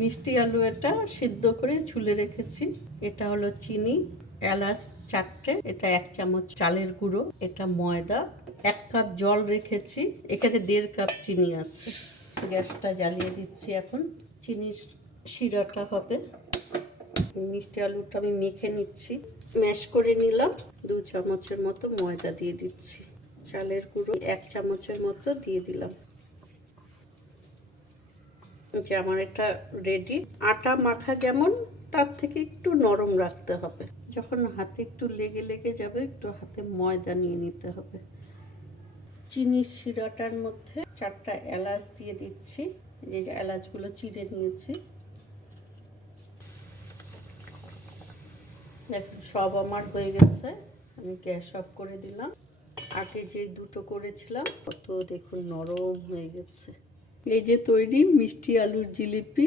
মিষ্টি আলু এটা সিদ্ধ করে ঝুলে রেখেছি। এটা হলো চিনি, এলাচ 4টে, এটা 1 চামচ চালের গুঁড়ো, এটা ময়দা, 1 কাপ জল রেখেছি, এখানে 1.5 কাপ চিনি আছে। গ্যাসটা জ্বালিয়ে দিচ্ছি। এখন চিনির শিরাটা হবে। মিষ্টি আলুটা আমি মেখে নিচ্ছি, ম্যাশ করে নিলাম। 2 চামচের মতো ময়দা দিয়ে দিচ্ছি, চালের গুঁড়ো 1 চামচের মতো দিয়ে দিলাম। যে আমার এটা রেডি। আটা মাখা যেমন, তার থেকে একটু নরম রাখতে হবে। যখন হাতে একটু লেগে লেগে যাবে, একটু হাতে ময়দা নিয়ে নিতে হবে। চিনির শিরাটার মধ্যে 4টা এলাচ দিয়ে দিচ্ছি, যে এলাচগুলো চিড়ে নিয়েছি। দেখুন সব আমার হয়ে গেছে, আমি গ্যাস অফ করে দিলাম। আগে যে দুটো করেছিলাম কত দেখুন নরম হয়ে গেছে। এই যে তৈরি মিষ্টি আলুর জিলিপি।